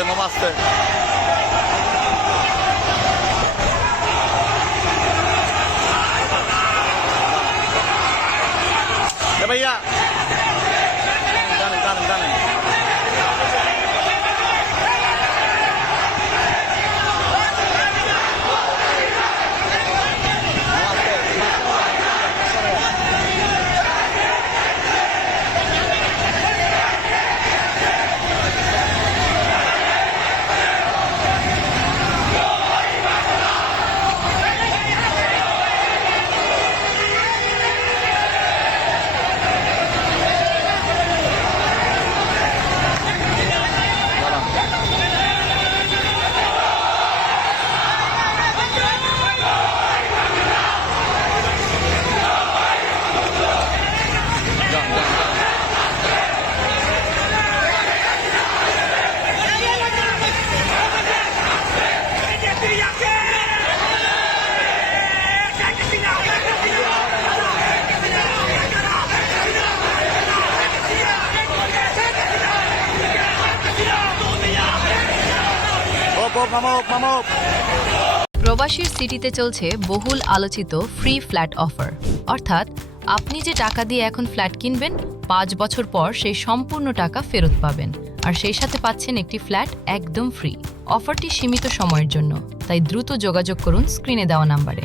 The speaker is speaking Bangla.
Mama aste. Ya भैया जाने মামা প্রবাসীর সিটিতে চলছে বহুল আলোচিত ফ্রি ফ্ল্যাট অফার, অর্থাৎ আপনি যে টাকা দিয়ে এখন ফ্ল্যাট কিনবেন 5 বছর পর সেই সম্পূর্ণ টাকা ফেরত পাবেন, আর সেই সাথে পাচ্ছেন একটি ফ্ল্যাট একদম ফ্রি। অফারটি সীমিত সময়ের জন্য, তাই দ্রুত যোগাযোগ করুন স্ক্রিনে দেওয়া নাম্বারে।